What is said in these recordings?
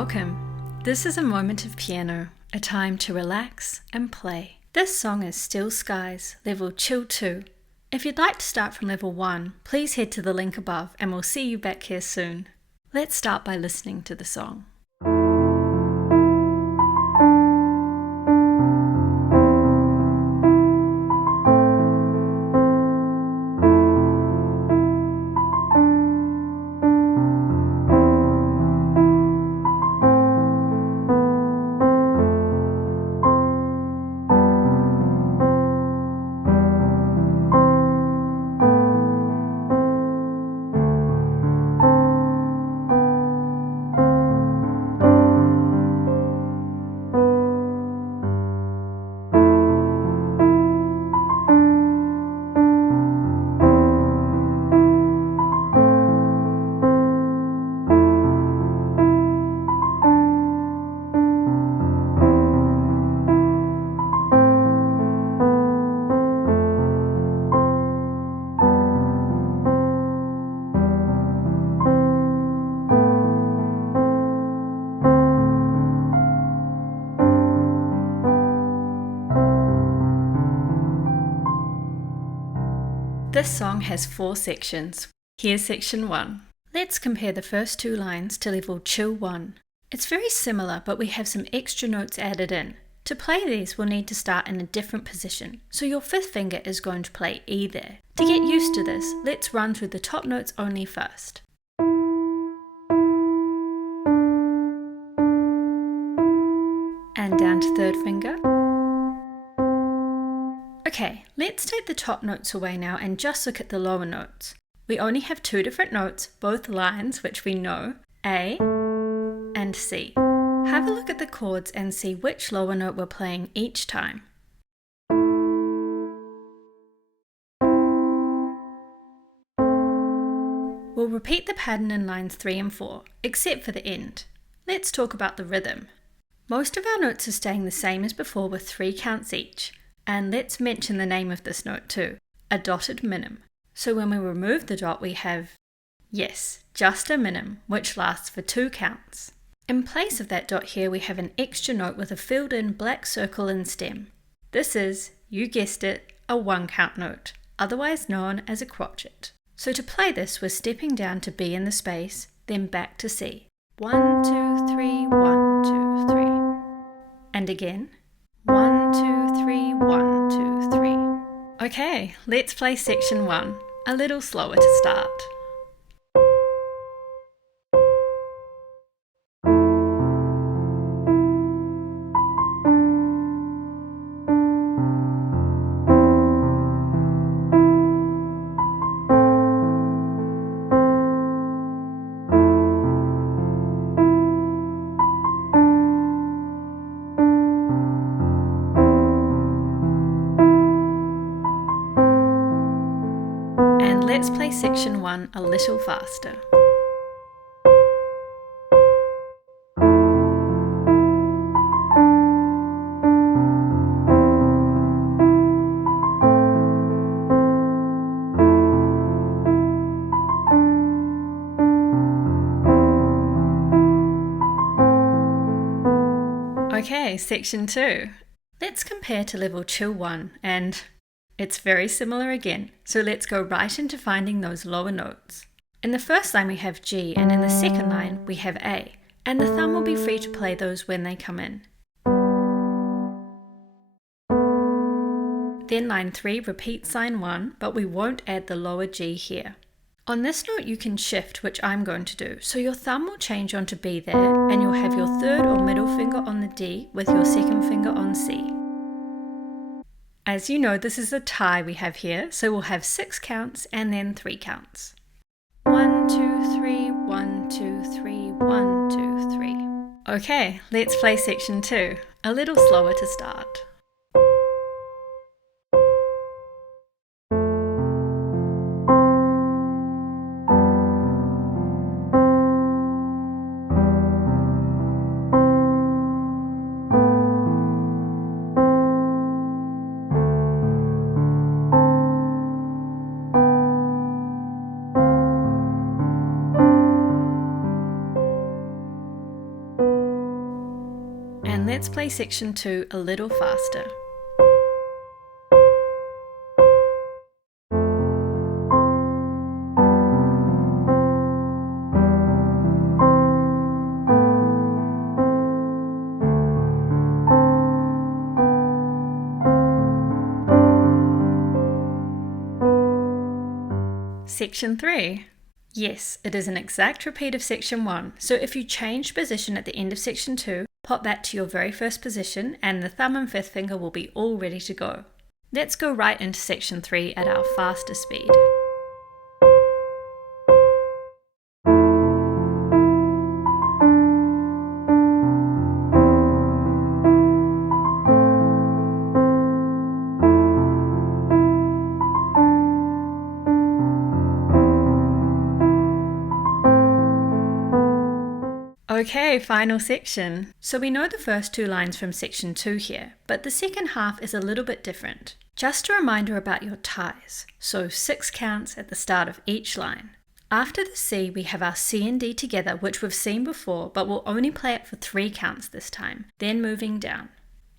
Welcome. This is a moment of piano, a time to relax and play. This song is Still Skies, level Chill 2. If you'd like to start from level 1, please head to the link above and we'll see you back here soon. Let's start by listening to the song. This song has 4 sections. Here's section 1. Let's compare the first 2 lines to level Chill 1. It's very similar, but we have some extra notes added in. To play these, we'll need to start in a different position, so your 5th finger is going to play E there. To get used to this, let's run through the top notes only first. And down to 3rd finger. Okay, let's take the top notes away now and just look at the lower notes. We only have 2 different notes, both lines which we know, A and C. Have a look at the chords and see which lower note we're playing each time. We'll repeat the pattern in lines 3 and 4, except for the end. Let's talk about the rhythm. Most of our notes are staying the same as before with 3 counts each. And let's mention the name of this note too, a dotted minim. So when we remove the dot we have, yes, just a minim, which lasts for 2 counts. In place of that dot here we have an extra note with a filled in black circle and stem. This is, you guessed it, a 1 count note, otherwise known as a crotchet. So to play this we're stepping down to B in the space, then back to C. 1, 2, 3, 1, 2, 3. And again. 1, 2, 3, 1, 2, 3. Okay, let's play section 1, a little slower to start. Let's play section 1 a little faster. Okay, section 2. Let's compare to level Chill 1 and it's very similar again, so let's go right into finding those lower notes. In the first line we have G, and in the second line we have A, and the thumb will be free to play those when they come in. Then line 3 repeats line 1, but we won't add the lower G here. On this note you can shift, which I'm going to do, so your thumb will change onto B there, and you'll have your 3rd or middle finger on the D with your 2nd finger on C. As you know, this is a tie we have here, so we'll have 6 counts and then 3 counts. 1, 2, 3, 1, 2, 3, 1, 2, 3. Okay, let's play section 2, a little slower to start. let's play section 2 a little faster. Section 3. Yes, it is an exact repeat of section 1, so if you changed position at the end of section 2, pop back to your very first position and the thumb and fifth finger will be all ready to go. Let's go right into section 3 at our faster speed. Okay, final section. So we know the first 2 lines from section 2 here, but the second half is a little bit different. Just a reminder about your ties. So 6 counts at the start of each line. After the C, we have our C and D together, which we've seen before, but we'll only play it for 3 counts this time, then moving down.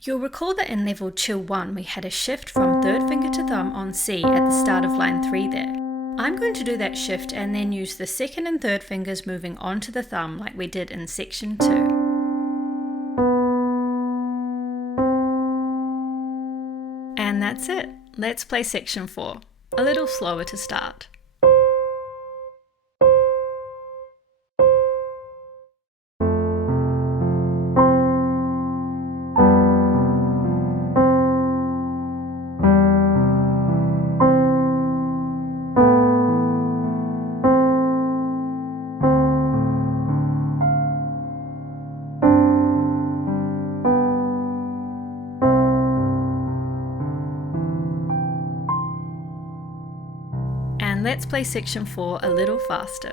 You'll recall that in level Chill 1, we had a shift from third finger to thumb on C at the start of line 3 there. I'm going to do that shift and then use the second and third fingers moving onto the thumb like we did in section 2. And that's it. Let's play section 4. A little slower to start. And let's play section 4 a little faster.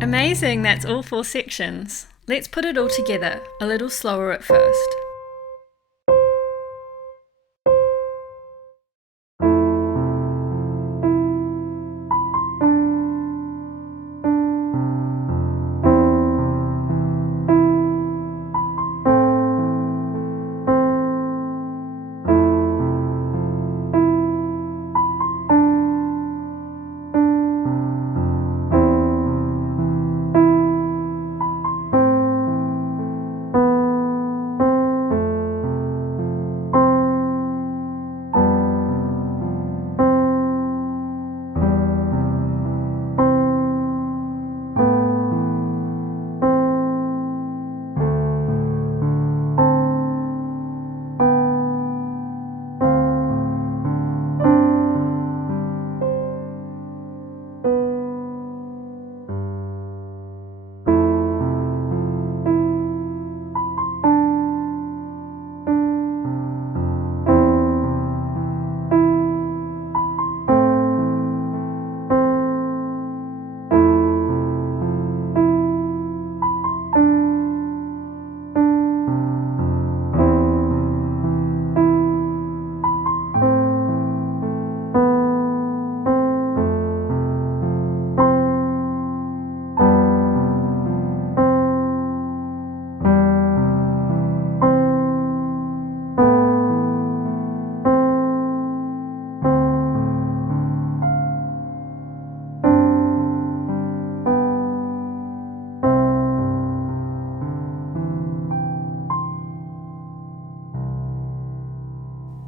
Amazing, that's all 4 sections. Let's put it all together, a little slower at first.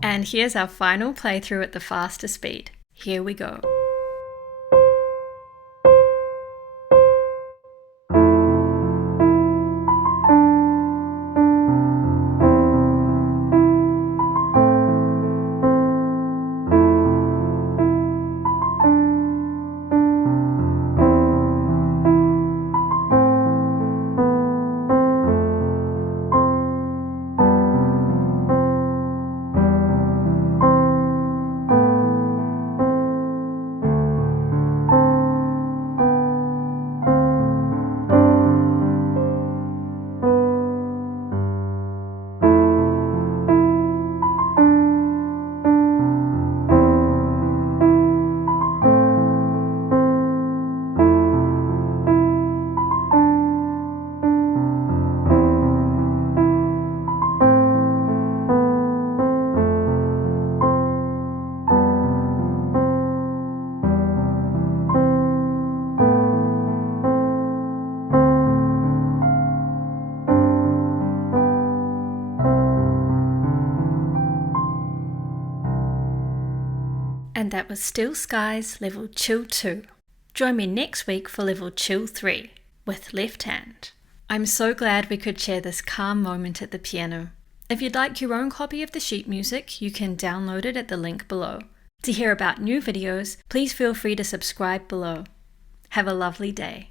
And here's our final playthrough at the faster speed. Here we go. And that was Still Skies level Chill 2. Join me next week for level Chill 3 with left hand. I'm so glad we could share this calm moment at the piano. If you'd like your own copy of the sheet music, you can download it at the link below. To hear about new videos, please feel free to subscribe below. Have a lovely day.